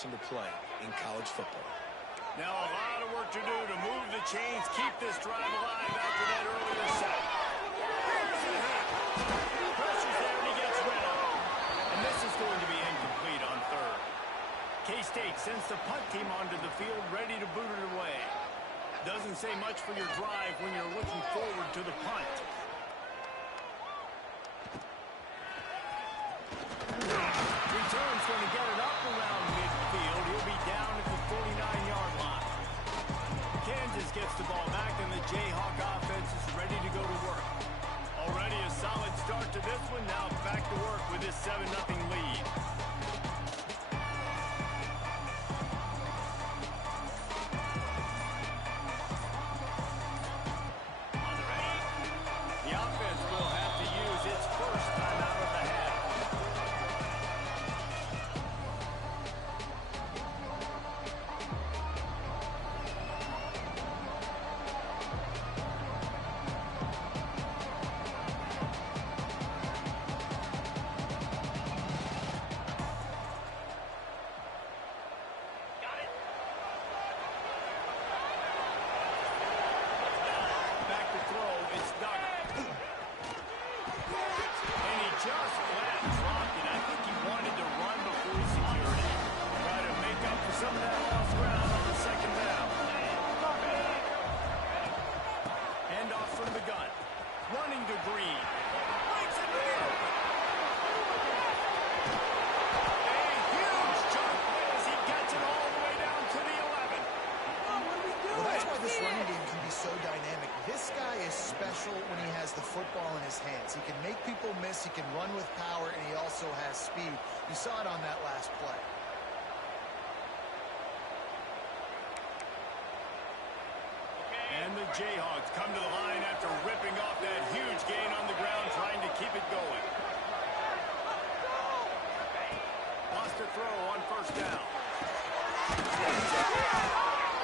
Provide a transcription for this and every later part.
position to play in college football. Now a lot of work to do to move the chains, keep this drive alive after that earlier set. Here's a hit. Pressure's there and he gets rid of it. And this is going to be incomplete on third. K-State sends the punt team onto the field ready to boot it away. Doesn't say much for your drive when you're looking forward to the punt. Return's going to get it up around midfield. He'll be down at the 49-yard line. Kansas gets the ball back, and the Jayhawk offense is ready to go to work. Already a solid start to this one. Now back to work with this 7-0 lead. The offense will have to use its first timeout of the half. Back to throw, it's Duggar. And he just flat dropped it. I think he wanted to run before he secured it. Try to make up for some of that lost ground on the second down. Handoff from the gun. Running to Green. Breaks it there. A huge jump as he gets it all the way down to the 11. Well, that's why this running game can be so dynamic. This guy is special when he has the football in his hands. He can make people miss, he can run with power, and he also has speed. You saw it on that last play. And the Jayhawks come to the line after ripping off that huge gain on the ground, trying to keep it going. Lost a throw on first down.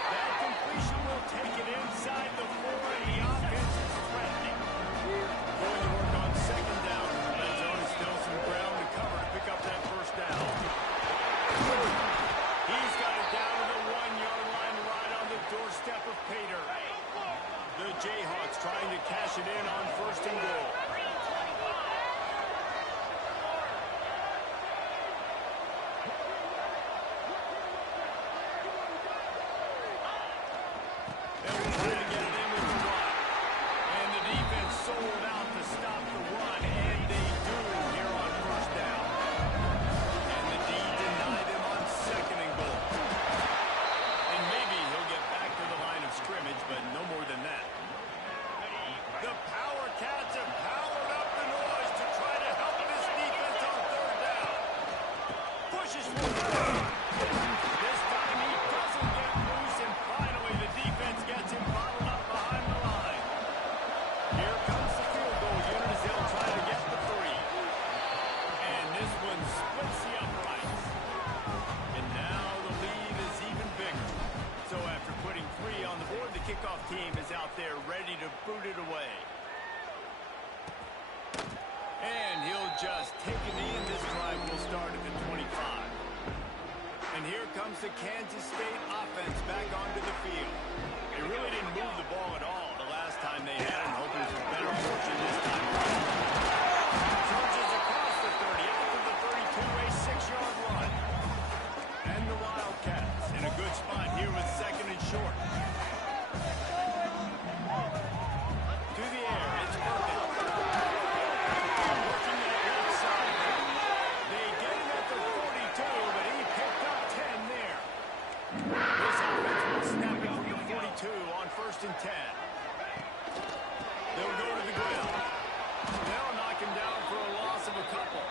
That completion will take it inside the 4, and the offense is threatening. Going to work on second down. Red zone is still some ground to cover to pick up that first down. He's got it down to the 1-yard line right on the doorstep of Pater. The Jayhawks trying to cash it in on first and goal. They'll try to get it in with the run. And the defense sold out to stop the run, and they do here on first down. And the D denied him on second and goal. And maybe he'll get back to the line of scrimmage, but no more than that. The Power Cats have powered up the noise to try to help this defense on third down. Pushes for the third. This time he doesn't get loose, and finally the defense gets him bottled up behind the line. Here comes the field goal unit as they'll try to get the 3. And this one splits the uprights. And now the lead is even bigger. So after putting 3 on the board, the kickoff team is out there ready to boot it away. And he'll just take a knee, and this drive will start at the 25. And here comes the Kansas State offense back onto the field. They really didn't move the ball at all the last time they had it, hoping for better fortune this time. Surges across the 30, out to the 32, a 6-yard run. And the Wildcats in a good spot here with second and short. To the air, it's Perkins. Working that left side. They get him at the 42, but he picked up 10 there. This offense will snap it from the 42 on first and 10. They'll go to the ground. They'll knock him down for a loss of a couple.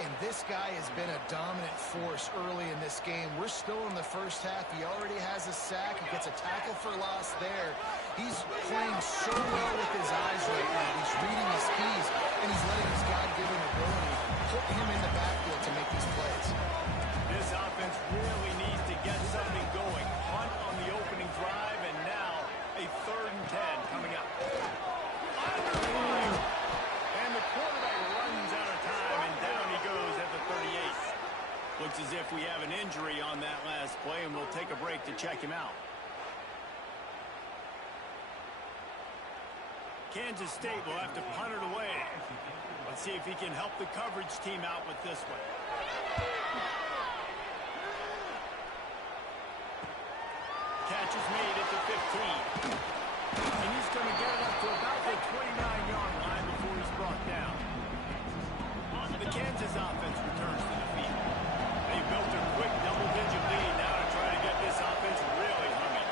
And this guy has been a dominant force early in this game. We're still in the first half. He already has a sack. He gets a tackle for loss there. He's playing so well with his eyes right now. He's reading his keys, and he's letting his God-given ability put him in the backfield to make these plays. This offense really needs to get something going. Punt on the opening drive, and now a 3rd and 10 coming up. Under fire. And the quarterback runs out of time, and down he goes at the 38. Looks as if we have an injury on that last play, and we'll take a break to check him out. Kansas State will have to punt it away. Let's see if he can help the coverage team out with this one. Catch is made at the 15. And he's going to get it up to about the 29-yard line before he's brought down. The Kansas offense returns to the field. They built a quick double-digit lead now to try to get this offense really humming.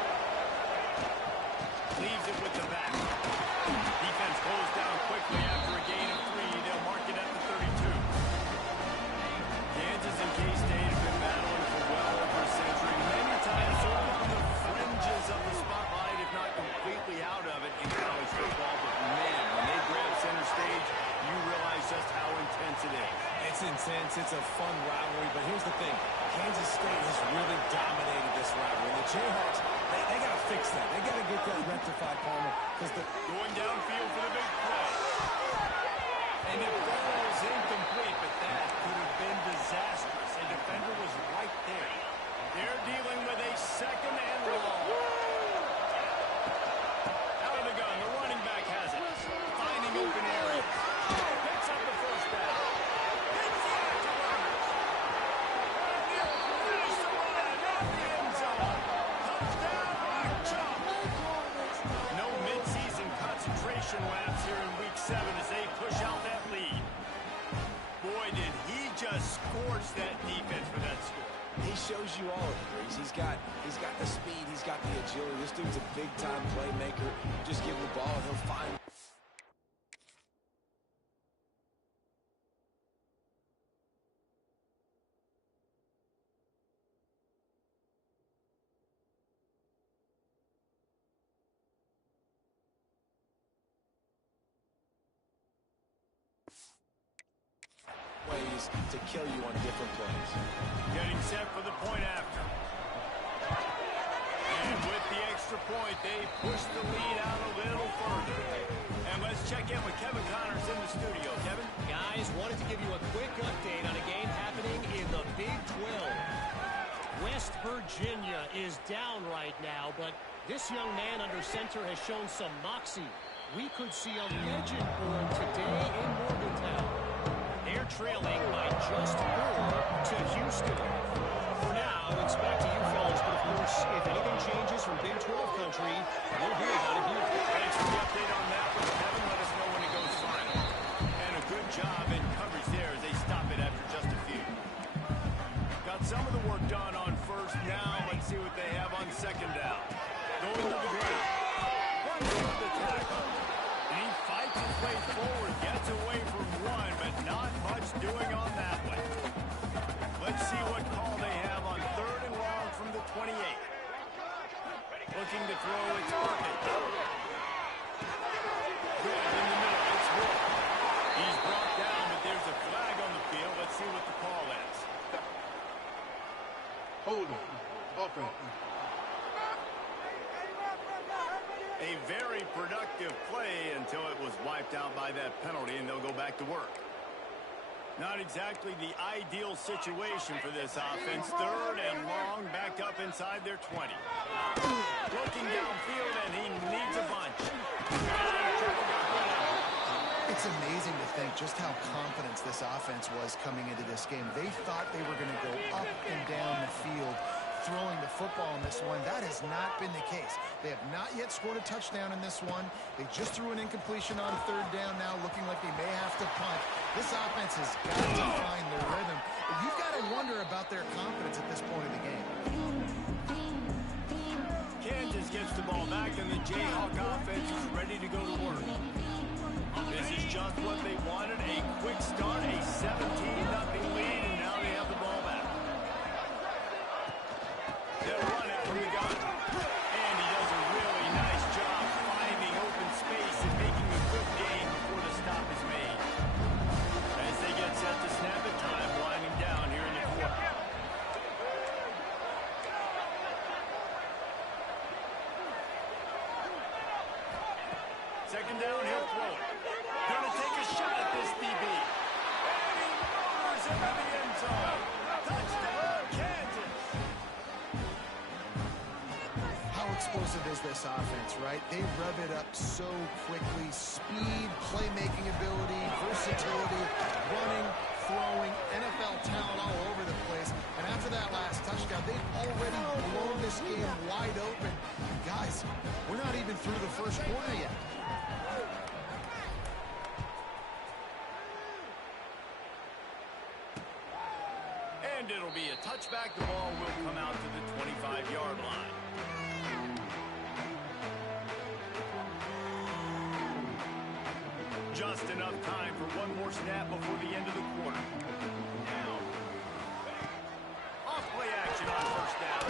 Leaves it with the back. Defense closed down quickly after a gain of 3. They'll mark it at the 32. Kansas and K-State have been battling for well over a century. Many times sort of on the fringes of the spotlight, if not completely out of it in college football. But man, when they grab center stage, you realize just how intense it is. It's intense. It's a fun rivalry. But here's the thing. Kansas State has really dominated this rivalry. The Jayhawks, they got to fix that. They got to get that rectified, Palmer. Going downfield for the big play. And it falls incomplete, but that could have been disastrous. A defender was right there. They're dealing with a second and long. Out of the gun, the running back has it. Finding open areas. Picks up the first down. Hits the extra runners. Finish the run in the end zone. Touchdown, Mark Chop. No midseason concentration laps here in Week 7 as they push out that lead. Boy, did he just scorch that defense for that score. He shows you all of it, Breeze. He's got the speed. He's got the agility. This dude's a big-time playmaker. Just give him the ball, and he'll find. Ways to kill you on different plays. Getting set for the point after. And with the extra point, they push the lead out a little further. And let's check in with Kevin Connors in the studio. Kevin? Guys, wanted to give you a quick update on a game happening in the Big 12. West Virginia is down right now, but this young man under center has shown some moxie. We could see a legend born today in Morgantown. They're trailing by just 4 to Houston. For now, it's back to you fellas, but of course, if anything changes from Big 12 country, we'll hear about it here. Thanks for the update on that one, Kevin. Let us know when it goes final. And a good job in coverage there as they stop it after just a few. Got some of the work done on first down. Let's see what they have on second down. Going to the ground. Runs over the tackle. And he fights his way forward, gets away from one, but not much doing on that one. Let's see what call they have on third and long from the 28. Looking to throw, it's perfect. Good in the middle, it's Wolf. He's brought down, but there's a flag on the field. Let's see what the call is. Hold on. Offense. A very productive play until it was wiped out by that penalty, and they'll go back to work. Not exactly the ideal situation for this offense. Third and long, back up inside their 20. Looking downfield, and he needs a bunch. It's amazing to think just how confident this offense was coming into this game. They thought they were going to go up and down the field throwing the football in this one. That has not been the case. They have not yet scored a touchdown in this one. They just threw an incompletion on third down now, looking like they may have to punt. This offense has got to find their rhythm. But you've got to wonder about their confidence at this point of the game. Kansas gets the ball back, and the Jayhawk offense is ready to go to work. This is just what they wanted, a quick start, a 17-0 lead, and now they have the ball back. They'll run it from the gun. And he does a really nice job finding open space and making a good gain before the stop is made. As they get set to snap it, time winding down here in the fourth. Second down, he'll throw it. Gonna take a shot at this DB. And he murders him in the end zone. Touchdown! explosive is this offense, right? They rev it up so quickly. Speed, playmaking ability, versatility, running, throwing, NFL talent all over the place. And after that last touchdown, they've already blown this game wide open. Guys, we're not even through the first quarter yet. And it'll be a touchback. The ball will come out to the 25-yard line. Just enough time for one more snap before the end of the quarter. Now, off play action on first down.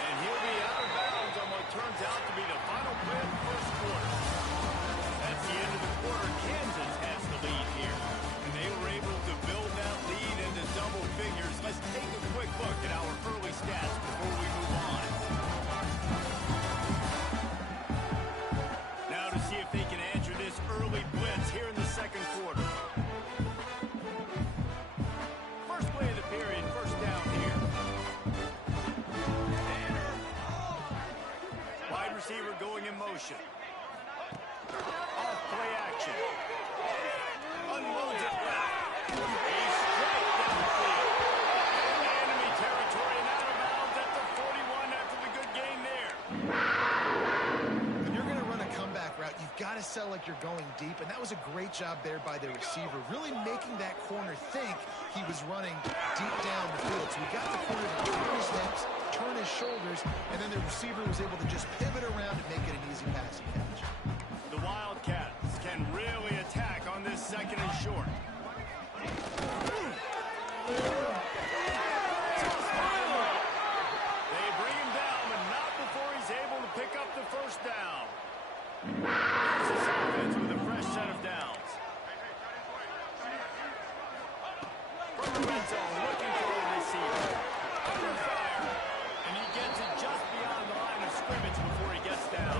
And he'll be out of bounds on what turns out to be the final play of the first quarter. That's the end of the quarter. Kansas has the lead here. And they were able to build that lead into double figures. Let's take a quick look at our early stats before we move on. Now to see if they can answer this early blitz here in the second quarter. First play of the period, first down here. Wide receiver going in motion. Off play action. Unloads it left. A strike downfield. Enemy territory and out of bounds at the 41 after the good gain there. When you're going to run a comeback route, you've got to sell like you're going deep, and that was a great job there by the receiver, really making that corner think he was running deep down the field. So he got the corner to turn his hips, turn his shoulders, and then the receiver was able to just pivot around and make it an easy passing catch. The Wildcats can really attack on this second and short. They bring him down, but not before he's able to pick up the first down. Here's this offense with a fresh set of downs. From the red zone, looking for a receiver. Under fire, and he gets it just beyond the line of scrimmage before he gets down.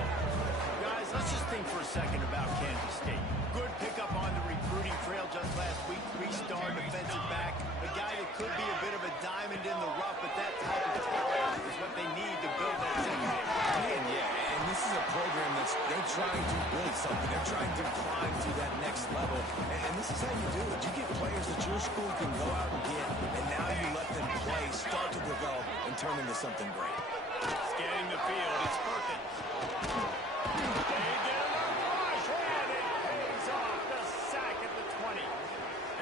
Guys, let's just think for a second about Kansas State. Good pickup on the recruiting trail just last week. Three-star defensive back. A guy that could be a bit of a diamond in the rough, but that type of talent is what they need to build that secondary. Man, yeah, and this is a program they're trying to build something. They're trying to climb to that next level. And this is how you do it. You get players that your school can go out and get, and now you let them play, start to develop, and turn into something great. Scanning the field, it's Perkins. They get him a rush, and it pays off the sack at the 20.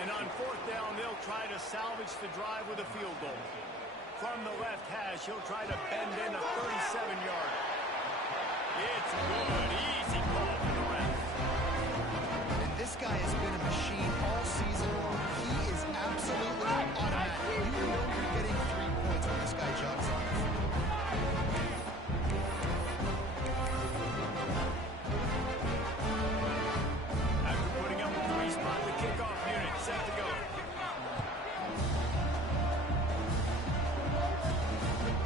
And on fourth down, they'll try to salvage the drive with a field goal. From the left hash, he'll try to bend in a 37-yarder. It's good, easy call for the ref. And this guy has been a machine all season long. He is absolutely automatic. You know you're getting 3 points when this guy jogs on. After putting up a three-spot, the kickoff unit set to go.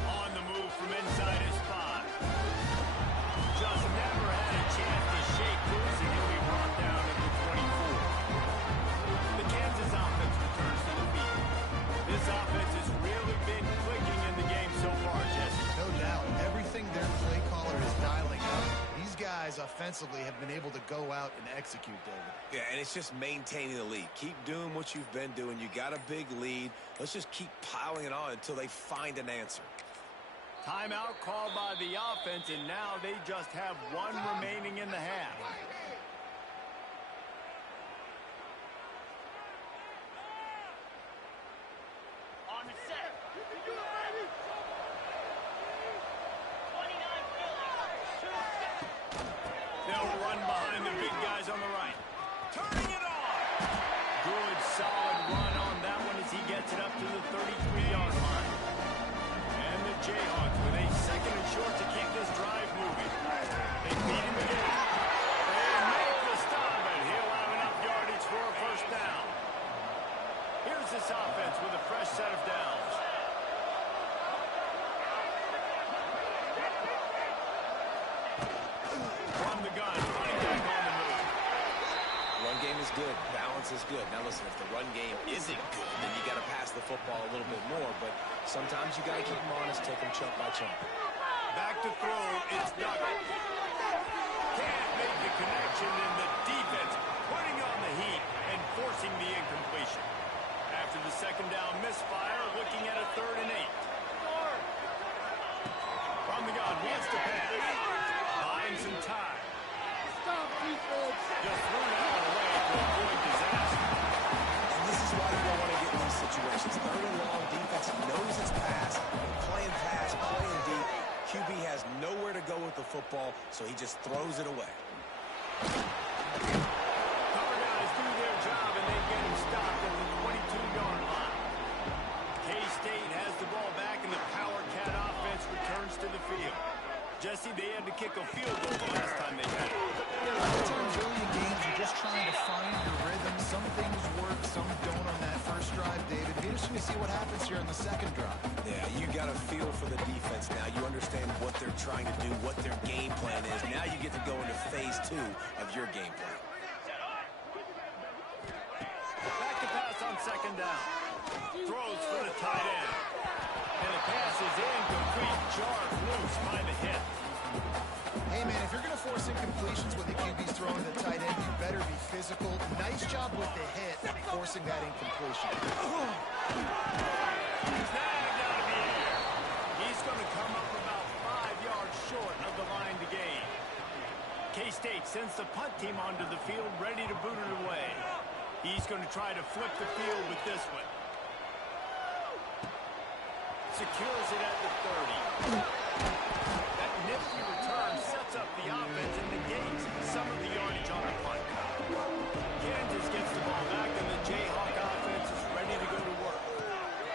On the move from inside his spot. Just never had a chance to shake losing and be brought down at the 24. The Kansas offense returns to the field. This offense has really been clicking in the game so far, Jesse. No doubt. Everything their play caller is dialing up. These guys offensively have been able to go out and execute, David. Yeah, and it's just maintaining the lead. Keep doing what you've been doing. You got a big lead. Let's just keep piling it on until they find an answer. Timeout called by the offense, and now they just have one remaining in the half. On the set. They'll run behind the big guys on the right. Turning it on. Good, solid run on that one as he gets it up to the 33-yard line. And the Jayhawks with a second and short to keep this drive moving. They beat him again. They make the stop, and he'll have enough yardage for a first down. Here's this offense with a fresh set of downs. From the gun, running back on the move. Run game is good. Balance is good. Now listen, if the run game isn't good, then you got to pass the football a little bit more, but sometimes you got to keep them honest, take them chunk by chunk. Back to throw, it's Duggan. Can't make the connection, and the defense putting on the heat and forcing the incompletion. After the second down misfire, looking at a 3rd and 8. From the gun, wants to pass. Buying some time. Just threw that one away to avoid disaster. And this is why you don't want to get in these situations. 3rd and long, defense knows it's pass, playing deep. QB has nowhere to go with the football, so he just throws it away. Cover guys do their job, and they get him stopped at the 22-yard line. K-State has the ball back, and the Power Cat offense returns to the field. Jesse, they had to kick a field goal the last time they had it. Yeah, a lot of times early in games, you're just trying to find your rhythm. Some things work, some don't on that first drive, David. It'd be interesting to see what happens here on the second drive. Yeah, you got a feel for the defense now. You understand what they're trying to do, what their game plan is. Now you get to go into phase 2 of your game plan. Back to pass on second down. Throws for the tight end. And the pass is incomplete. Jarred loose by the hit. Hey, man, if you're going to force incompletions when the QB's throwing to the tight end, you better be physical. Nice job with the hit, forcing that incompletion. He's snagged out of the air. He's going to come up about 5 yards short of the line to gain. K-State sends the punt team onto the field, ready to boot it away. He's going to try to flip the field with this one. Secures it at the 30. That nifty return sets up the offense and negates some of the yardage on the punt. Kansas gets the ball back, and the Jayhawk offense is ready to go to work.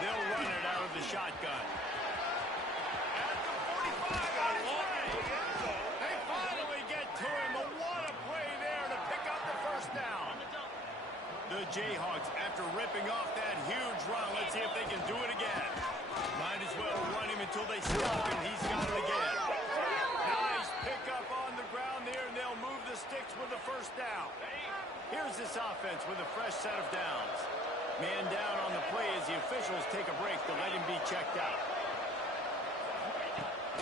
They'll run it out of the shotgun. At the 45-yard line. They finally get to him. But what a play there to pick up the first down. The Jayhawks, after ripping off that huge run, let's see if they can do it again. Might as well run him until they stop him. He's got it again. Nice pickup on the ground there, and they'll move the sticks with the first down. Here's this offense with a fresh set of downs. Man down on the play as the officials take a break to let him be checked out.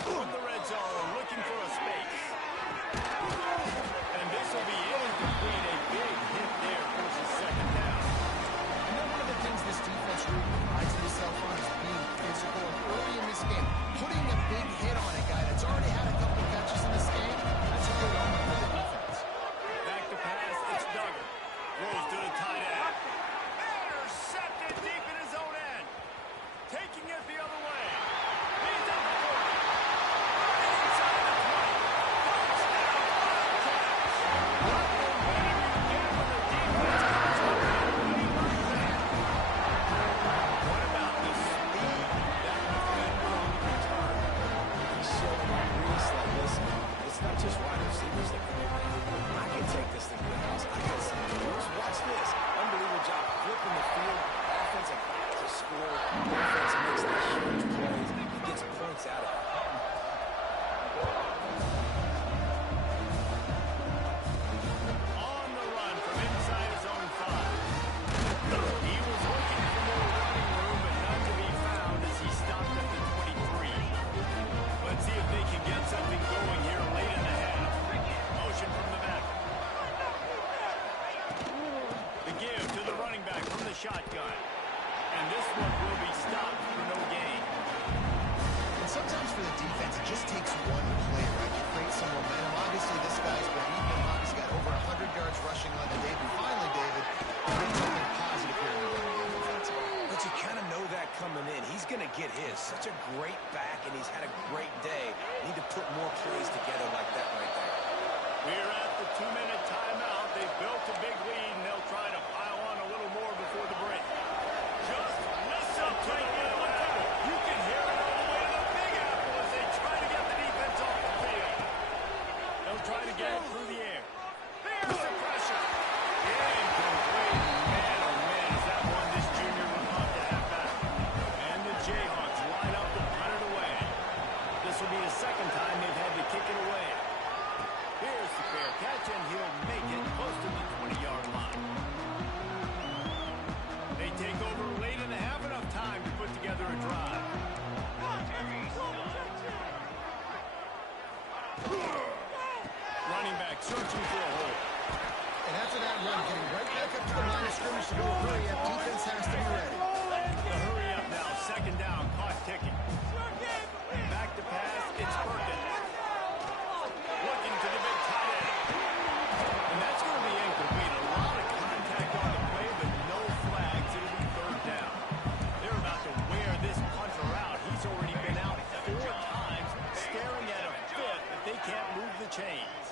From the red zone, looking for a space. And this will be incomplete. A big hit there forces second down. You know, one of the things this defense really prides itself on is being physical. And early in this game, putting a big hit on a guy that's already had a couple catches in this game, that's a good omen for the defense. Back to pass, it's Duggan. Throws to the tight end. Intercepted deep in his own end. Taking it the other way. He's at the 40. Inside the 20. Touchdown, Wildcats. What momentum you get when the defense comes up when he learns that. What about the speed that defender on the return? He's showing grease like this. It's not just wide receivers that can do that. I can take this thing to the house. I got some tools. Watch this. Unbelievable job flipping the field. Offensive back to score. Defense makes the huge plays. He gets points out of it. On the run from inside his own 5. He was looking for more running room, but none to be found as he stopped at the 23. Let's see if they can get something going here late in the half. Motion from the back. The give to the running back from the shotgun. And this one will be stopped for no gain. And sometimes for the defense, it just takes one play, right, to create some momentum. Obviously, this guy's been eating them up. He's got over 100 yards rushing on the day. But finally, David, doing something positive here in the run game offensively. But you kind of know that coming in. He's going to get his. Such a great back, and he's had a great day. Need to put more plays together like that right there. We're at the 2-minute timeout. They've built a big lead, and they'll try to pile on a little more before the break. Just listen to the whistle. You can hear it all the way to the Big Apple as they try to get the defense off the field. They'll try to get it through the air. There's the pressure. Incomplete. Man, oh man, is that one this junior would love to have back. And the Jayhawks line up to punt it away. This will be the second time they've had to kick it away. Here's the fair catch, and he'll make it close to the 20-yard line. Running back searching for a hole. And after that run, getting right back up to the line of scrimmage to go hurry up. Defense has to be ready. The hurry up now. Second down. Clock ticking. Back to pass. It's Perkins. Looking to the big tight end. And that's going to be incomplete. A lot of contact on the play, but no flags. It'll be third down. They're about to wear this punter out. He's already been out 4 times, staring at a fifth if they can't move the chains.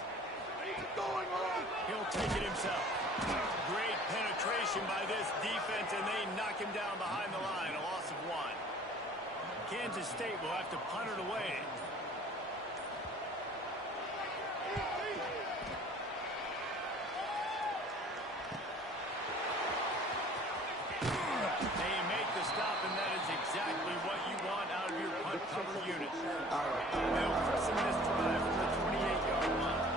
He'll take it himself. Great penetration by this defense, and they knock him down behind the line. A loss of 1. Kansas State will have to punt it away. They make the stop, and that is exactly what you want out of your punt cover unit. They'll christen this drive from the 28-yard line.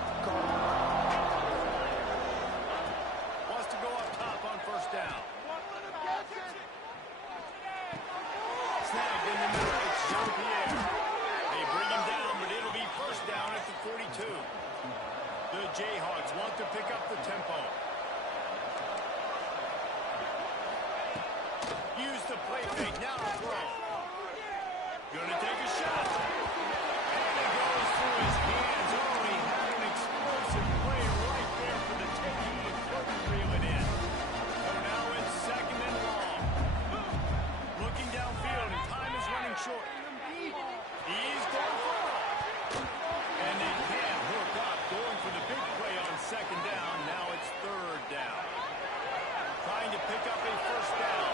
Wants to go up top on first down. Snagged in the middle. It's Jean-Pierre. They bring him down, but it'll be first down at the 42. The Jayhawks want to pick up the tempo. Use the play fake. Now to throw. Gonna take a shot. And it goes through his hands. Oh, he had an explosive play right there for the taking. He couldn't reel it in. So now it's second and long. Looking downfield, and time is running short. He's going for it. And they can't hook up. Going for the big play on second down. Now it's third down. Trying to pick up a first down.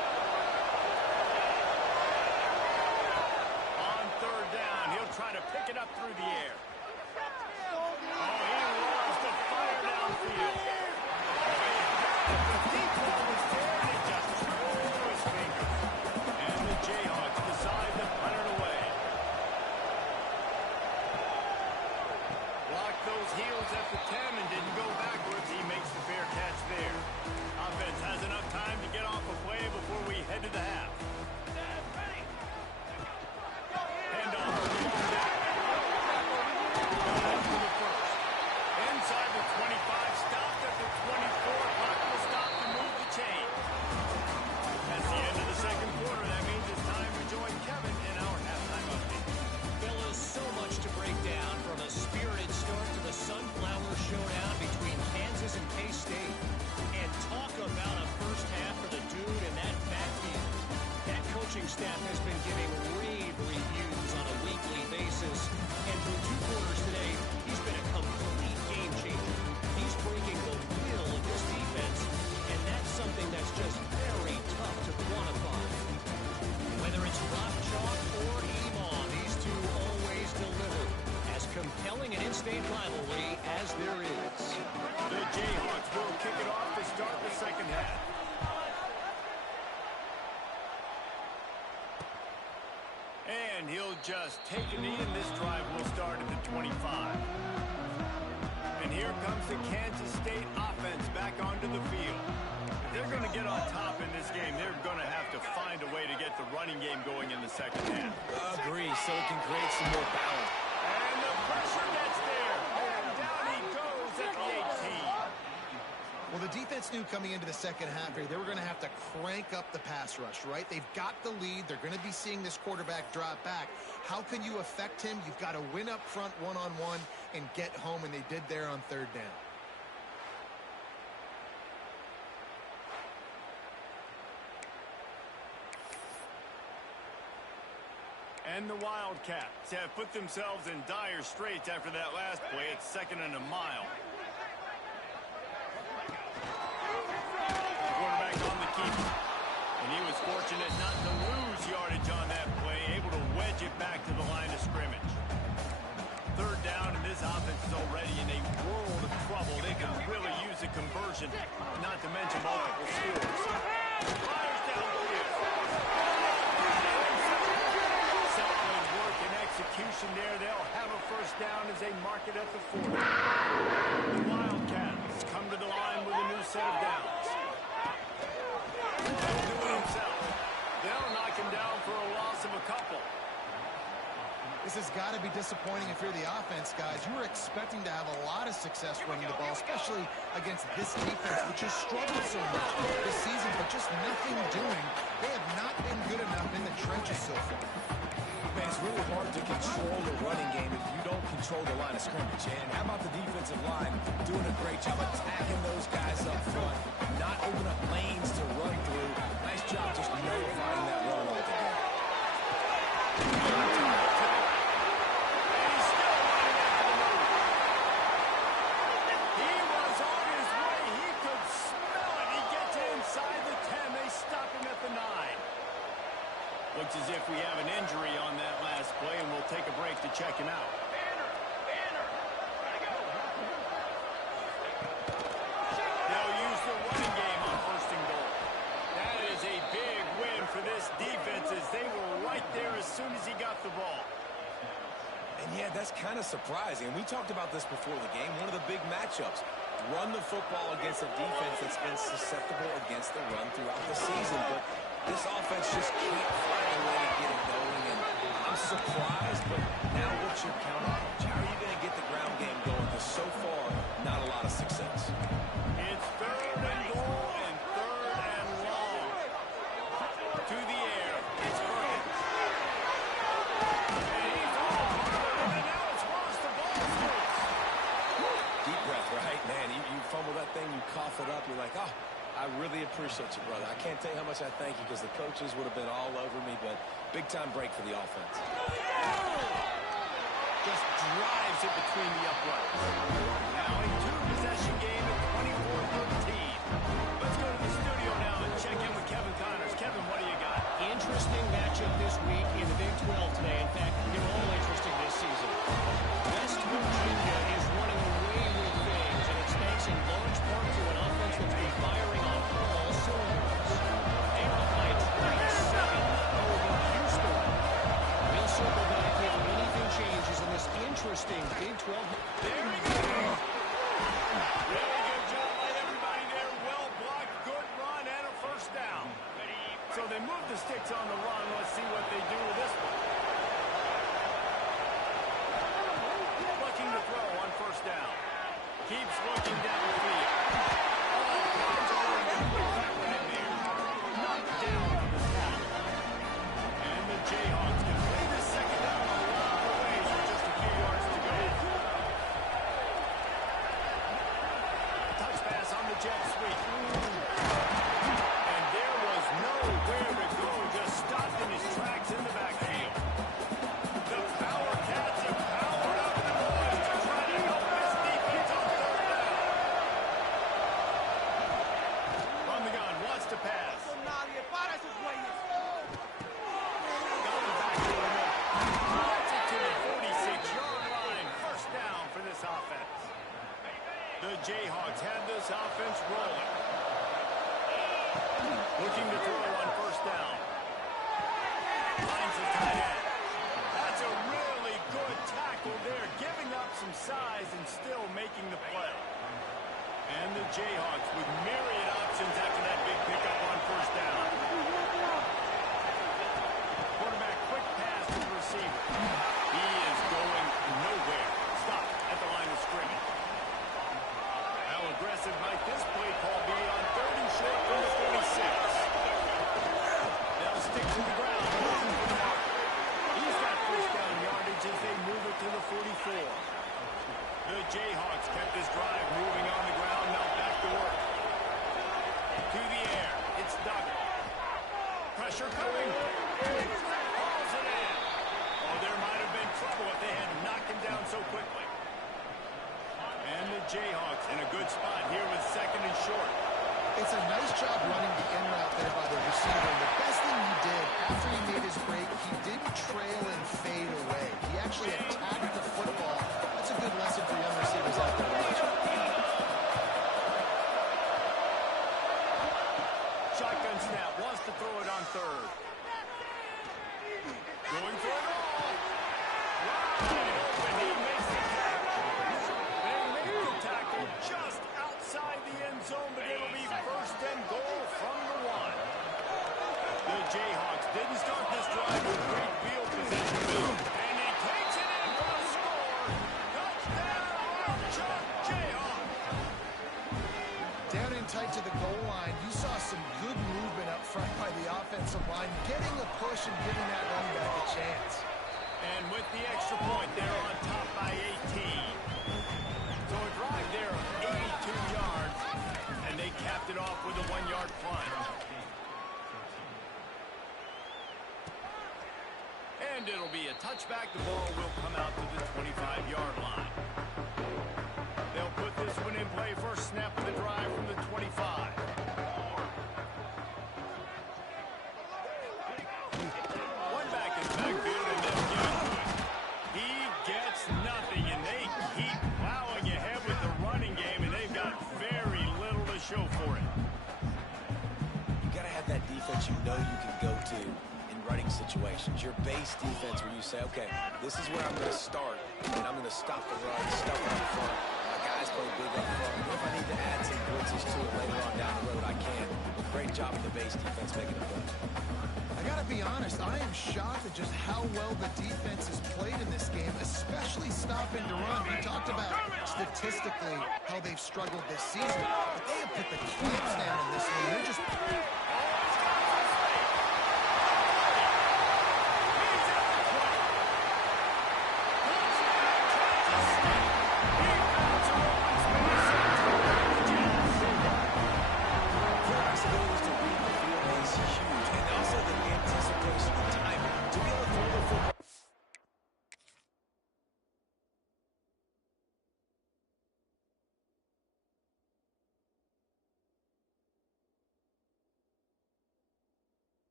On third down, he'll try to pick it up through the air. Oh, he loves to fire downfield. The deep ball was there, and it just threw his finger. And the Jayhawks decide to punt it away. Blocked those heels at the 10 and didn't go backwards. He makes the fair catch there. Offense has enough time to get off a play before we head to the half. Hand off to the long back. Going for the first. Inside the 25, stopped at the 24. Clock will stop to move the chain. That's the end of the second quarter. That means it's time to join Kevin in our halftime update. Fellas, so much to break down, from a spirited start to the Sunflower Showdown between Kansas and K-State. And talk about a first half for the dude in that backfield. That coaching staff has been giving rave reviews on a weekly basis. And through 2 quarters today, he's been a complete game changer. He's breaking the will of this defense, and that's something that's just very tough to quantify. Whether it's Rock Chalk or Emon, these two always deliver. As compelling an in-state rivalry as there is. The Jayhawks will kick it off to start the second half. And he'll just take a knee, and this drive will start at the 25. And here comes the Kansas State offense back onto the field. If they're going to get on top in this game, they're going to have to find a way to get the running game going in the second half. Agree, so it can create some more balance. And the pressure gets there. And down he goes at the 18. Well, the defense knew coming into the second half here, they were going to have to crank up the pass rush, right? They've got the lead. They're going to be seeing this quarterback drop back. How can you affect him? You've got to win up front one-on-one and get home, and they did there on third down. And the Wildcats have put themselves in dire straits after that last play. It's second and a mile. Quarterback on the keeper. And he was fortunate not to lose yardage on that play, able to wedge it back to the line of scrimmage. Third down, and this offense is already in a world of trouble. They can really use a conversion, not to mention multiple scores. Fires downfield. Solid work and execution there. They'll have a first down as they mark it at the 40. The Wildcats come to the line with a new set of downs. He'll do it himself. They'll knock him down for a loss of a couple. This This has got to be disappointing if you're the offense, guys. You were expecting to have a lot of success running the ball, especially against this defense, which has struggled so much this season, but just nothing doing. They have not been good enough in the trenches so far. Man, it's really hard to control the running game if you don't control the line of scrimmage. And how about the defensive line doing a great job attacking those guys up front, not opening up lanes to run through. Nice job just nullifying that run altogether. Looks as if we have an injury on that last play, and we'll take a break to check him out. They'll use the running game on first and goal. That is a big win for this defense as they were right there as soon as he got the ball. And yeah, that's kind of surprising. And we talked about this before the game. One of the big matchups. Run the football against a defense that's been susceptible against the run throughout the season. But this offense just can't find a way to get it going. And I'm surprised, but now what's your counter? How are you going to get the ground game going? Because so far, not a lot of success. It's third and goal and third and long. To the air. It's Perkins. And he's all covered, and now it's lost the ball loose. Deep breath, right? Man, you fumble that thing, you cough it up, you're like, oh, I really appreciate you, brother. I can't tell you how much I thank you because the coaches would have been all over me, but big-time break for the offense. Just drives it between the uprights. Now a two-possession game at 24-13. Let's go to the studio now and check in with Kevin Connors. Kevin, what do you got? Interesting matchup this week in the Big 12 today. In fact, they're all interesting this season. West Virginia is running away with things, and it's thanks in large part to an offense that's been firing on all cylinders. They are behind 27 over Houston. We'll circle back if anything changes in this interesting Big 12. There we go. Really good job by everybody there. Well blocked, good run, and a first down. So they move the sticks on the run. Let's see what they do with this one. Looking to throw on first down. Keeps looking downfield. Knocked down on the snap. And the Jayhawks can play this second down a lot of ways with just a few yards to go. Touch pass on the jet sweep. And there was nowhere to go. Just stopped in his tracks in the backfield. The Power Cats have powered up the boys to try to help this defense on third down. From the gun, wants to pass. Got it back to him. Gets it to the 46-yard line. First down for this offense. The Jayhawks had this offense rolling. Looking to throw on first down. Finds the tight end. That's a really good tackle there, giving up some size and still making the play. And the Jayhawks with myriad options after that big pickup on first down. Quarterback quick pass to the receiver. He is going nowhere. Stop at the line of scrimmage. How aggressive might this play call be on third and short from the 46? They'll stick to the ground. He's got first down yardage as they move it to the 44. The Jayhawks kept this drive moving on the ground. Now back to work. To the air. It's Duggar. Pressure coming. Hauls it in. Oh, there might have been trouble if they had knocked him down so quickly. And the Jayhawks in a good spot here with second and short. It's a nice job running the in route there by the receiver. And the best thing he did after he made his break, he didn't trail and fade away. He actually attacked the football. That's a good lesson for young receivers out there. Shotgun snap. Wants to throw it on third. Going for it all. Wide open. He makes the tackle. They make the tackle just outside the end zone, but it'll be first and goal from the one. The Jayhawks didn't start this drive with great field position, and he takes right to the goal line. You saw some good movement up front by the offensive line, getting a push and giving that running back a chance. And with the extra point, they're on top by 18. So a drive there of 82 yards, and they capped it off with a 1-yard punt. And it'll be a touchback. The ball will come out to the 25-yard line. They'll put this one in play. First snap of the drive from the 25. One back in the backfield, and they'll get it. He gets nothing, and they keep plowing ahead with the running game, and they've got very little to show for it. You got to have that defense you know you can go to in running situations. Your base defense where you say, okay, this is where I'm going to start, and I'm going to stop the run, stuff up front. My guys play big up front. If I need to add some blitzes to it later on down the road, I can. But great job of the base defense making it work. I got to be honest, I am shocked at just how well the defense has played in this game, especially stopping to run. We talked about statistically how they've struggled this season, but they have put the clamps down in this one. They're just...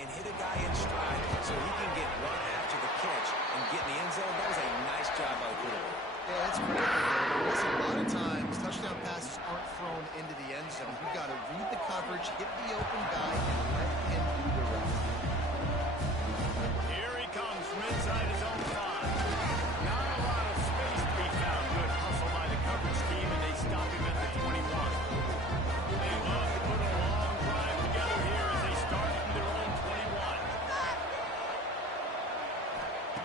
And hit a guy in stride so he can get run after the catch and get in the end zone. That was a nice job by the quarterback. Yeah, it's critical. Listen, a lot of times, touchdown passes aren't thrown into the end zone. You've got to read the coverage, hit the open guy, and let him do the rest. Here he comes from inside his own 5. Not a lot of space to be found. Good hustle by the coverage team, and they stop him at the 21. They love to put a long drive together here as they start from their own 21.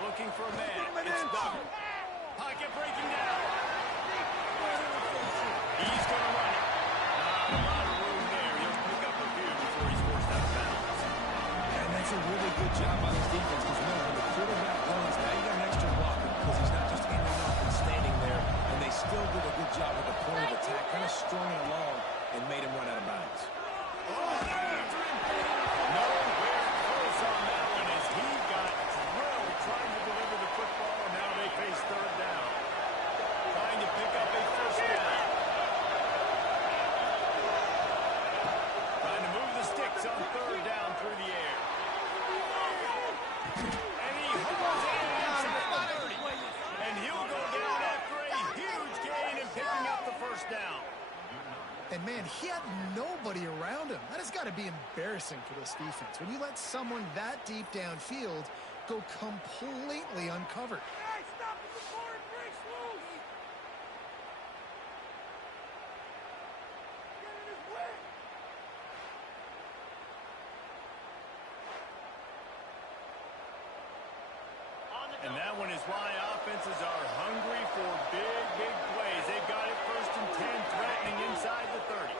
Looking for a man. It's Doug. Pocket breaking down. He's going to run it. Not a lot of room there. He'll pick up a few before he's forced out of bounds. And that's a really good job by this defense because remember, when the quarterback runs, now you got an extra blocker because he's not just in and out and standing there. And they still did a good job with the point of attack, kind of strung it along and made him run out of bounds. Nowhere close on that one as he got drilled trying to deliver the football, and now they face third down. Trying to pick up a first down. Trying to move the sticks on third down through the air. And he holds it inside the 30. And he'll go down after a huge gain and picking up the first down. And, man, he had nobody around him. That has got to be embarrassing for this defense. When you let someone that deep downfield go completely uncovered. Hey, stop it before it breaks loose! Get in his way! And that one is why offenses are hungry for big, big plays. They've got it first and 10, threatening inside the 30.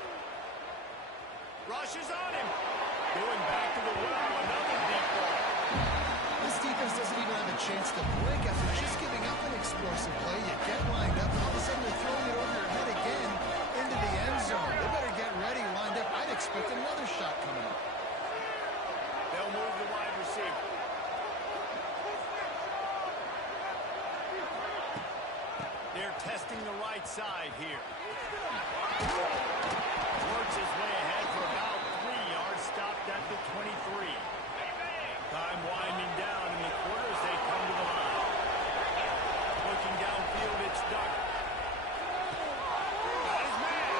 Rushes on him. Going back to the well, another deep ball. This defense doesn't even have a chance to blink after just giving up an explosive play. You get lined up, and all of a sudden they're throwing it over your head again into the end zone. They better get ready, lined up. I'd expect another shot coming up. They'll move the wide receiver. They're testing the right side here. Works his way ahead for about 3 yards, stopped at the 23. Time winding down in the quarter as they come to the line. Looking downfield, it's Doug. Got his man.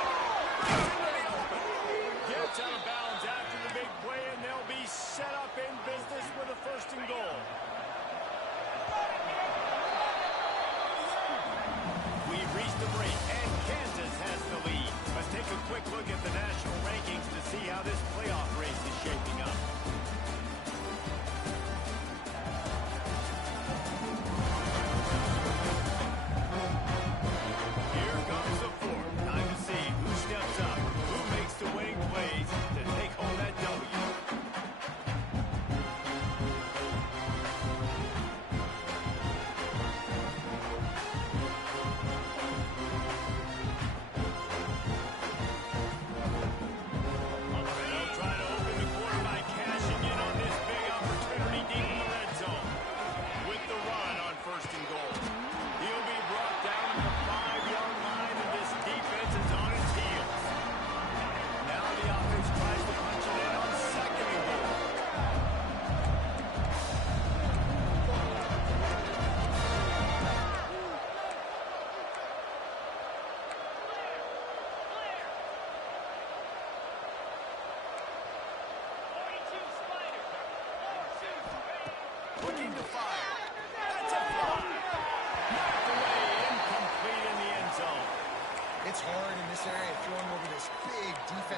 Gets out of bounds after the big play, and they'll be set up in business with a first and goal. We've reached the break, and Kansas has the lead. But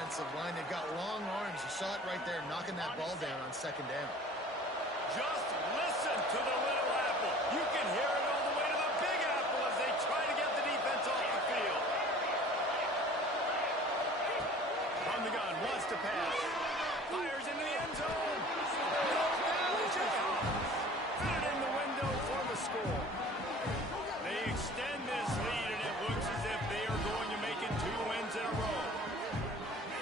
offensive line. They've got long arms. You saw it right there, knocking that ball down on second down. Just listen to the little apple. You can hear it all the way to the big apple as they try to get the defense off the field. From the gun, wants to pass. Fires into the end zone. Goes down the job. Fit it in the window for the score. They extend this lead, and it looks as if they are going to make it 2 wins in a row.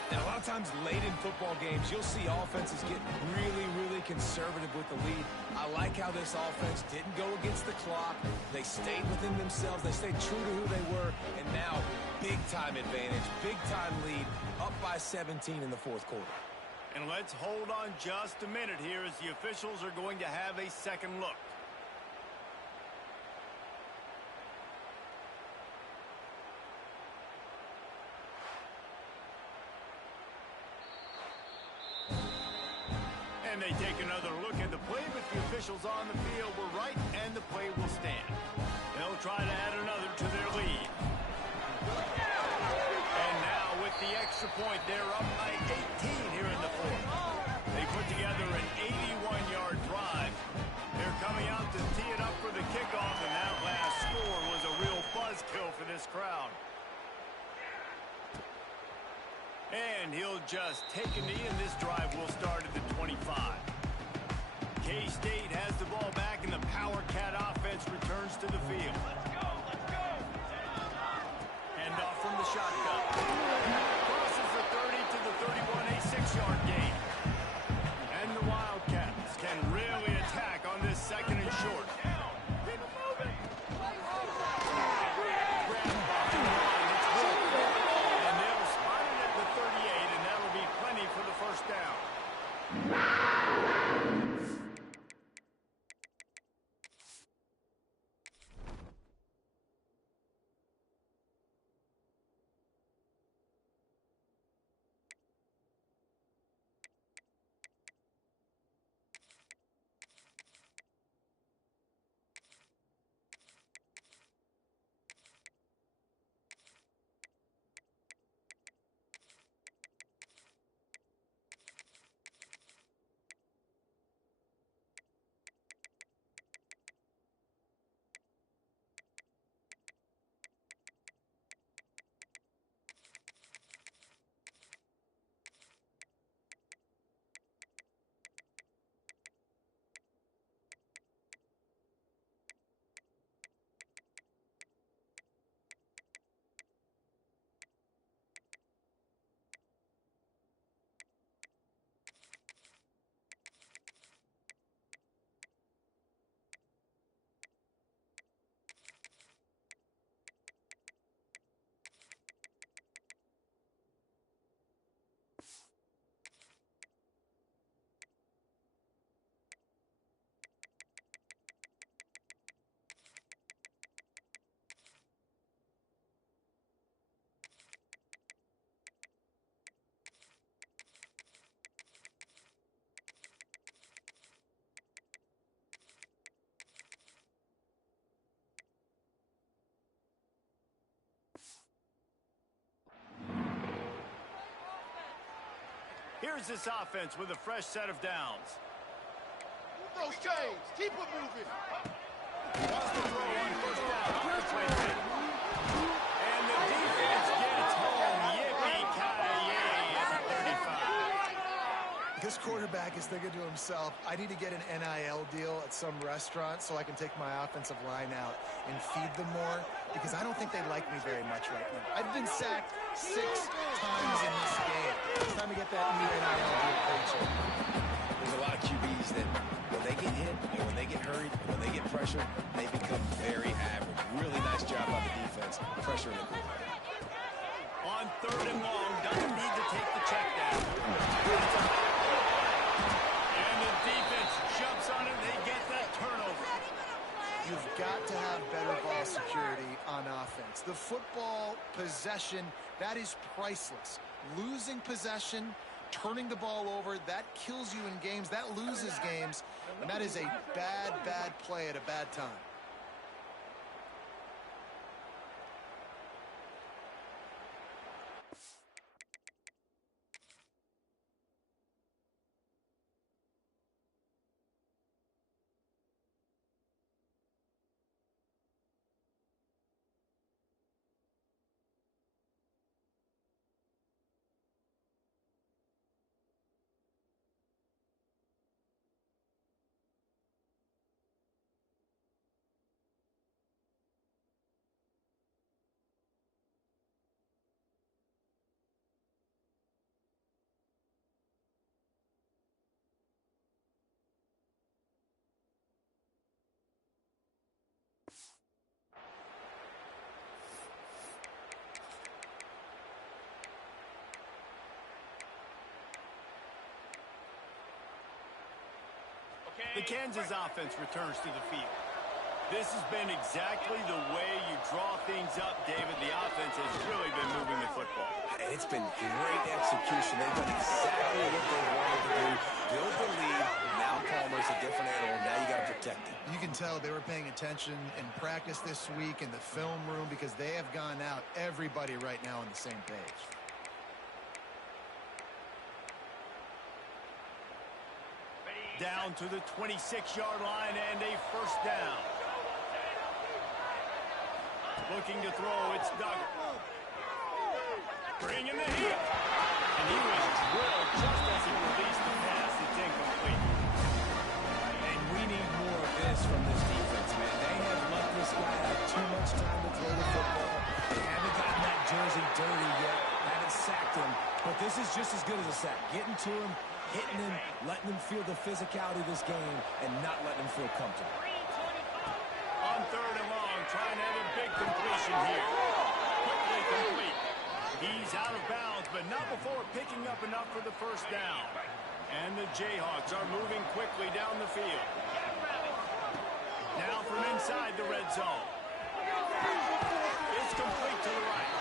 Now, a lot of times late in football games, you'll see offenses get really, really conservative with the lead. I like how this offense didn't go against the clock. They stayed within themselves. They stayed true to who they were. And now, big-time advantage, big-time lead, up by 17 in the fourth quarter. And let's hold on just a minute here as the officials are going to have a second look. And they take another look at the play, but the officials on the field were right, and the play will stand. They'll try to add another to their lead. And now with the extra point, they're up by 18 here in the fourth. They put together an 81-yard drive. They're coming out to tee it up for the kickoff, and that last score was a real buzzkill for this crowd. And he'll just take a knee, and this drive will start at the 25. K-State has the ball back, and the Power Cat offense returns to the field. Let's go, let's go! Hand off from the shotgun. Crosses the 30 to the 31, a 6-yard gain. And the Wildcats can really attack on this second and short. Keep it moving. And they'll spot it at the 38, and that'll be plenty for the first down. Here's this offense with a fresh set of downs. Those chains. Keep it moving. Wants to throw on first down. And the defense gets home. Yippee-ki-yay at the 35. This quarterback is thinking to himself, I need to get an NIL deal at some restaurant so I can take my offensive line out and feed them more, because I don't think they like me very much right now. I've been sacked 6 times in this game. It's time to get that new NIL deal paycheck. There's a lot of QBs that when they get hit and when they get hurried, when they get pressured, they become very average. Really nice job by the defense, pressuring the quarterback. On third and long, doesn't need to take the check down. And the defense jumps on it. They get that turnover. You've got to have better ball security on offense. The football possession, that is priceless. Losing possession, turning the ball over, that kills you in games, that loses games, and that is a bad, bad play at a bad time. The Kansas offense returns to the field. This has been exactly the way you draw things up, David. The offense has really been moving the football. And it's been great execution. They've done exactly what they wanted to do. Build the lead. Now Palmer's a different animal. Now you got to protect it. You can tell they were paying attention in practice this week in the film room because they have gone out, everybody right now on the same page. Down to the 26-yard line and a first down. Looking to throw, it's Duggar. Bringing the hit. And he was drilled just as he released the pass. It's incomplete. And we need more of this from this defense, man. They have let this guy have too much time to throw the football. They haven't gotten that jersey dirty yet. Haven't sacked him. But this is just as good as a sack. Getting to him, hitting him, letting him feel the physicality of this game, and not letting him feel comfortable. On third and long, trying to have a big completion here. Quickly complete. He's out of bounds, but not before picking up enough for the first down. And the Jayhawks are moving quickly down the field. Now from inside the red zone. It's complete to the right.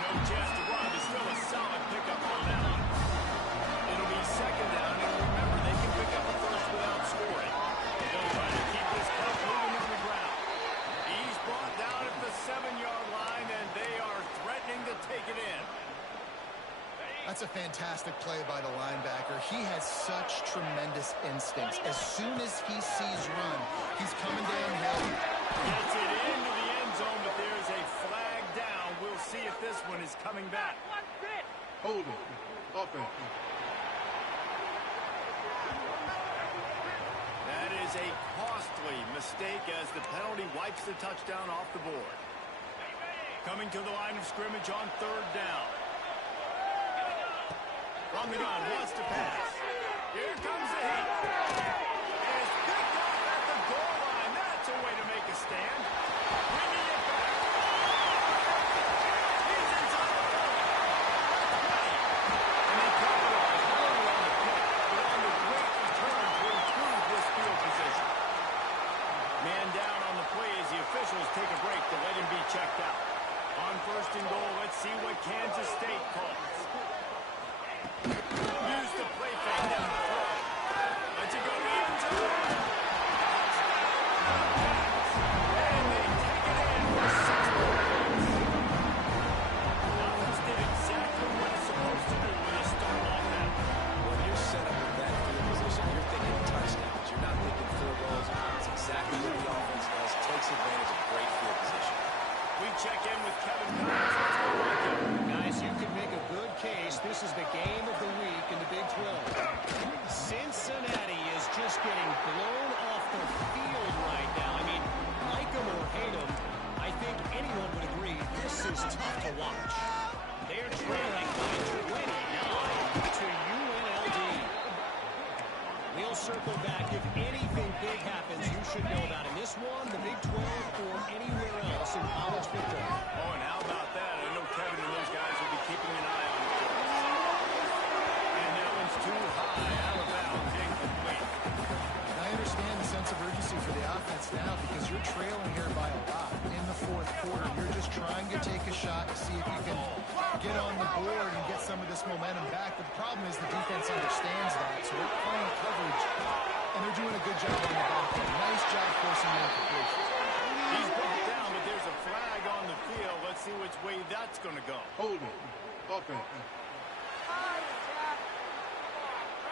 No chance to run, but still a solid pickup on that one. It'll be second down, and remember, they can pick up a first without scoring. They'll try to keep this puck moving on the ground. He's brought down at the 7-yard line, and they are threatening to take it in. That's a fantastic play by the linebacker. He has such tremendous instincts. As soon as he sees run, he's coming downhill. Gets it into the end zone, but there's a flag down. We'll see if this one is coming back. Hold it. Offense. That is a costly mistake as the penalty wipes the touchdown off the board. Coming to the line of scrimmage on third down. From the gun, wants to pass. Here comes the heat. It's picked off at the goal line. That's a way to make a stand. Bringing it back. He's inside the 20. And they capitalize not only on the pick, but on the great return to improve this field position. Man down on the play as the officials take a break to let him be checked out. On first and goal, let's see what Kansas State calls. Use the play fake down the throw. Let's it go to the end zone. And they take it in for 6 points. Offense did exactly what it's supposed to do when you start like that. When you're set up with that field position, you're thinking touchdowns. You're not thinking field goals. It's exactly what the offense does. Takes advantage of great field position. We check in with Kevin Collins. Let's go right there. Guys, you can make a good case. This is the game of the week in the Big 12. Cincinnati is just getting blown off the field right now. I mean, like them or hate them, I think anyone would agree this is tough to watch. They're trailing by 29 to UNLV. We'll circle back. If anything big happens, you should know about it. This one, the Big 12, or anywhere else in college football. Oh, and how about that? I know Kevin and those guys will be keeping an eye on it. And that one's too high, out of bounds, incomplete. I understand the sense of urgency for the offense now because you're trailing here by a lot in the fourth quarter. You're just trying to take a shot to see if you can get on the board and get some of this momentum back. But the problem is the defense understands that, so they're playing coverage, and they're doing a good job on the back end. Nice job forcing the incompletion. He's brought down, but there's a flag on the field. Let's see which way that's going to go. Hold it. Offense.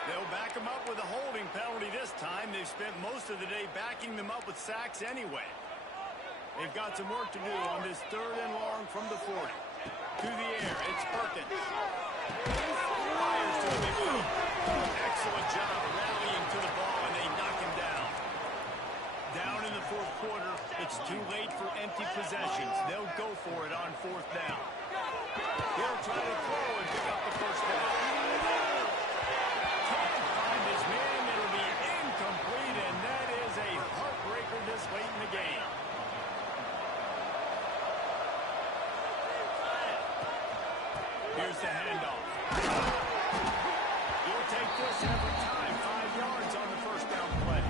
They'll back him up with a holding penalty this time. They've spent most of the day backing them up with sacks anyway. They've got some work to do on this third and long from the 40. To the air, it's Perkins. Fires to the midfield. Excellent job rallying to the ball, and they knock him down. Down in the fourth quarter, it's too late for empty possessions. They'll go for it on fourth down. He'll try to throw and pick up the first down. Can't find his man. It'll be incomplete, and that is a heartbreaker this late in the game. Here's the handoff. He'll take this every time. 5 yards on the first down play.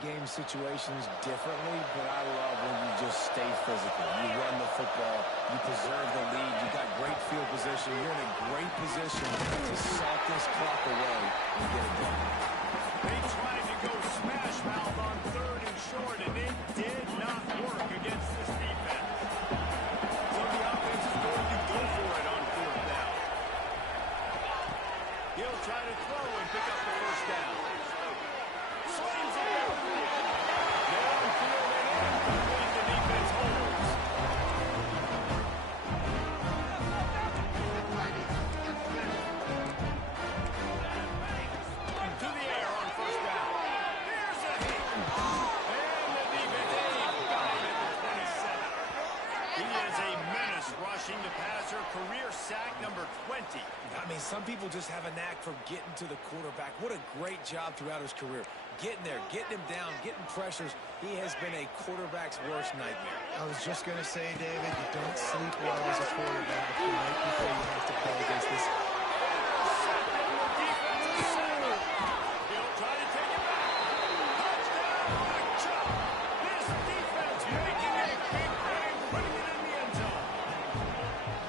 game situations differently, but I love when you just stay physical. You run the football, you preserve the lead, you got great field position, you're in a great position to salt this clock away and get it done. They tried to go smash mouth on 3rd and short, and it did not work against this defense. So the offense is going to go for it on 4th down. He'll try to throw and pick up the first down. Slams it down. Downfield and incomplete. The defense holds. To the air on 1st down. Here's a hit. And the defense got him at the 27. He is a menace rushing the passer. Career sack number 20. I mean, some people just have a knack for getting to the quarterback. What a great job throughout his career. Getting there, getting him down, getting pressures. He has been a quarterback's worst nightmare. I was just going to say, David, you don't sleep well as a quarterback the night before you have to play against this. He'll try to take it back. Touchdown, Mike Chubb. This defense making a big play, putting it in the end zone.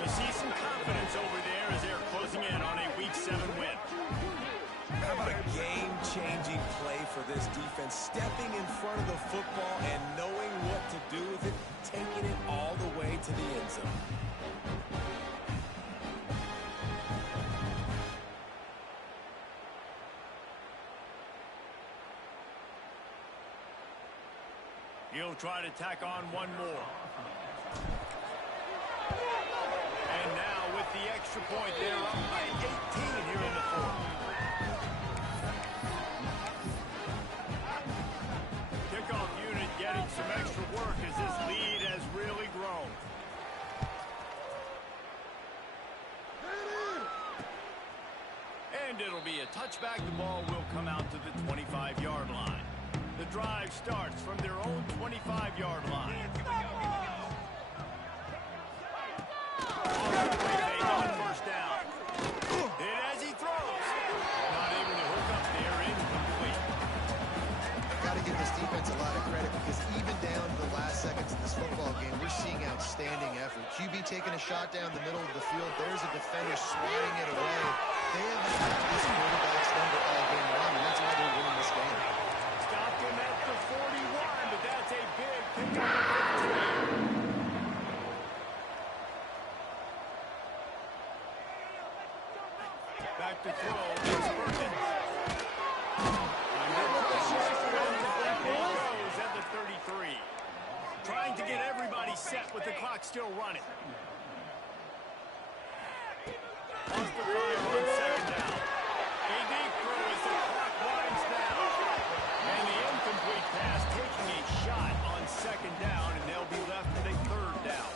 You see some confidence over there as they're closing in on a Week 7 win. How about a game-changing play for this defense? Stepping in front of the football and knowing what to do with it, taking it all the way to the end zone. He'll try to tack on one more. And now with the extra point, they're up by 18 here in the 4th. Kickoff unit getting some extra work as this lead has really grown. And it'll be a touchback. The ball will come out to the 25-yard line. The drive starts from their own 25-yard line. On 1st down. Hit as he throws. Not able to hook up there, incomplete. Got to give this defense a lot of credit because even down to the last seconds of this football game, we're seeing outstanding effort. QB taking a shot down the middle of the field. There's a defender swatting it away. They have attacked this quarterback's number all game long, and that's why they're winning this game. Stopped him at the 41, but that's a big pickup of 15. Back to throw. It's Perkins. Under pressure. He goes at the 33. Trying to get everybody set with the clock still running. Wants to fire on 2nd down. A deep throw as the clock winds down. And the incomplete pass taking a shot on 2nd down, and they'll be left with a 3rd down.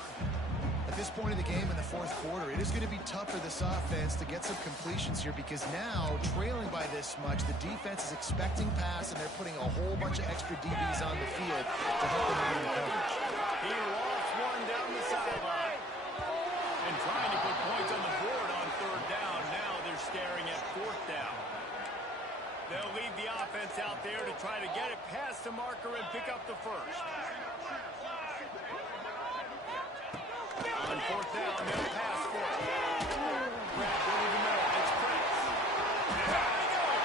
At this point in the game in the 4th quarter, it is going to be tough for this offense to get some completions here because now, trailing by this much, the defense is expecting pass, and they're putting a whole bunch of extra DBs on the field to help them out in coverage. He lost one down the sideline. And trying to put points on the board on 3rd down. Now they're staring at 4th down. They'll leave the offense out there to try to get it past the marker and pick up the first. On 4th down, they'll pass for it. Grab over the middle. It's Prince. And there he goes.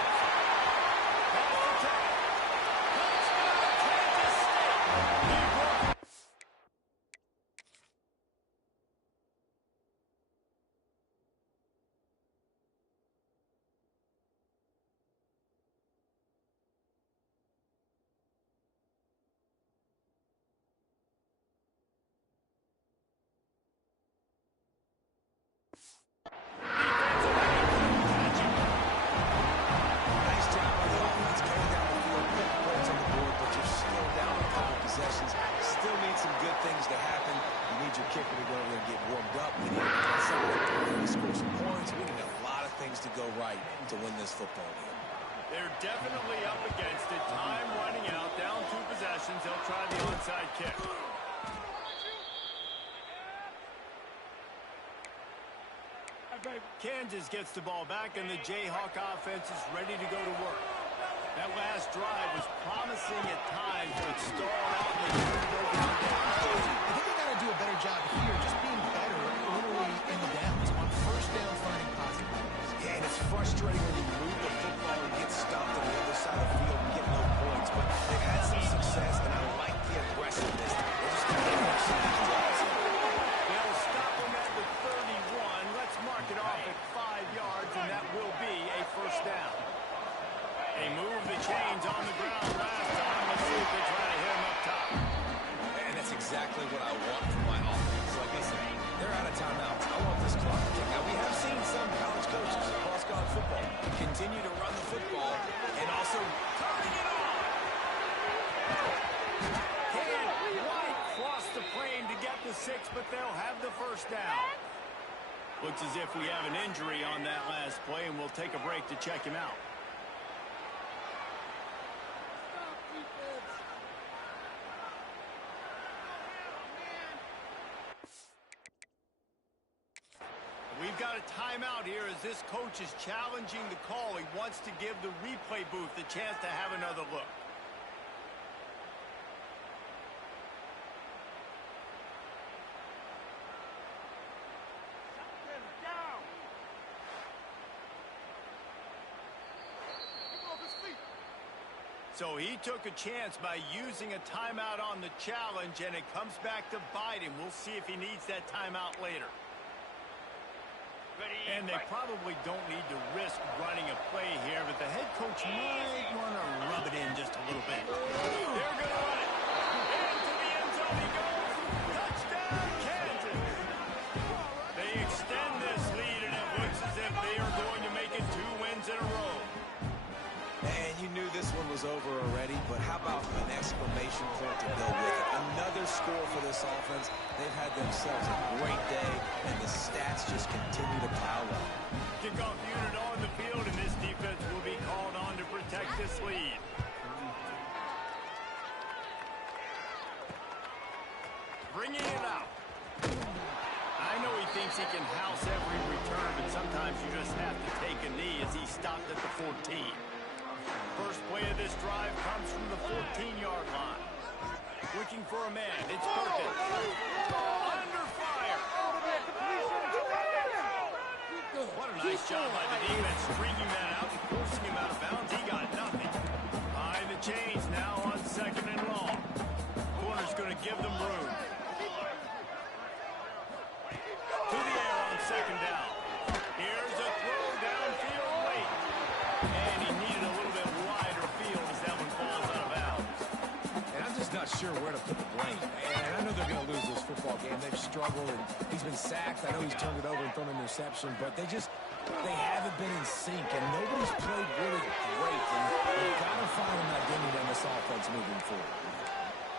Pass the tag. Touchdown, Kansas State. He broke. Nice job by the offense. Getting down the field, putting points on the board, but you're still down a couple possessions. Still need some good things to happen. You need your kicker to go over there and get warmed up. We need to score some points. We need a lot of things to go right to win this football game. They're definitely up against it. Time running out. Down 2 possessions. They'll try the onside kick. Kansas gets the ball back, and the Jayhawk offense is ready to go to work. That last drive was promising at times, but stalled out and they turned it over on downs. I think they got to do a better job here, just being better early in the downs. On first down, finding positive numbers. Yeah, and it's frustrating when you move the football and get stopped on the other side of the field and get no points. But they've had some success, and I like the aggressiveness. They're just going to make some of these drives in. They'll stop them at the 31. Let's mark it off at 5 yards, and that will be a first down. They move the chains on the ground last time. Let's see if they try to hit him up top. And that's exactly what I want from my offense. Like I said, they're out of timeouts. I want this clock to tick. Now, we have seen some college coaches across college football continue to run the football and also turning it on. Can't quite cross the plane to get the 6, but they'll have the first down. Looks as if we have an injury on that last play, and we'll take a break to check him out. We've got a timeout here as this coach is challenging the call. He wants to give the replay booth the chance to have another look. So he took a chance by using a timeout on the challenge, and it comes back to bite him. We'll see if he needs that timeout later. And they probably don't need to risk running a play here, but the head coach might want to rub it in just a little bit. They're going to run it. Into the end zone he goes. Touchdown, Kansas. They extend this lead, and it looks as if they are going to make it 2 wins in a row. And you knew this one was over already, but how about an exclamation point to go with it? Another score for this offense. They've had themselves a great day, and the stats just continue to pile up. Kickoff unit on the field, and this defense will be called on to protect this lead. Bringing it out. I know he thinks he can house every return, but sometimes you just have to take a knee as he stopped at the 14. First play of this drive comes from the 14-yard line. Looking for a man. It's Perkins. Under fire. What a nice job by the defense stringing that out and forcing him out of bounds. He got nothing. Behind the chains now on 2nd and long. Corner's going to give them room. To the air on 2nd down. Here's a throw downfield late. And he needed a little bit wider field as that one falls out of bounds. And I'm just not sure where to put the blame. And I know they're going to lose this football game. They've struggled, and he's been sacked. I know he's turned it over and thrown an interception, but they haven't been in sync, and nobody's played really great. And they've got to find an identity on this offense moving forward.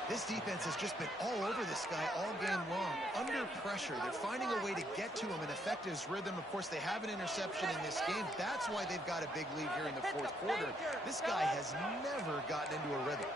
This defense has just been all over this guy all game long. Under pressure, they're finding a way to get to him and affect his rhythm. Of course, they have an interception in this game. That's why they've got a big lead here in the 4th quarter. This guy has never gotten into a rhythm.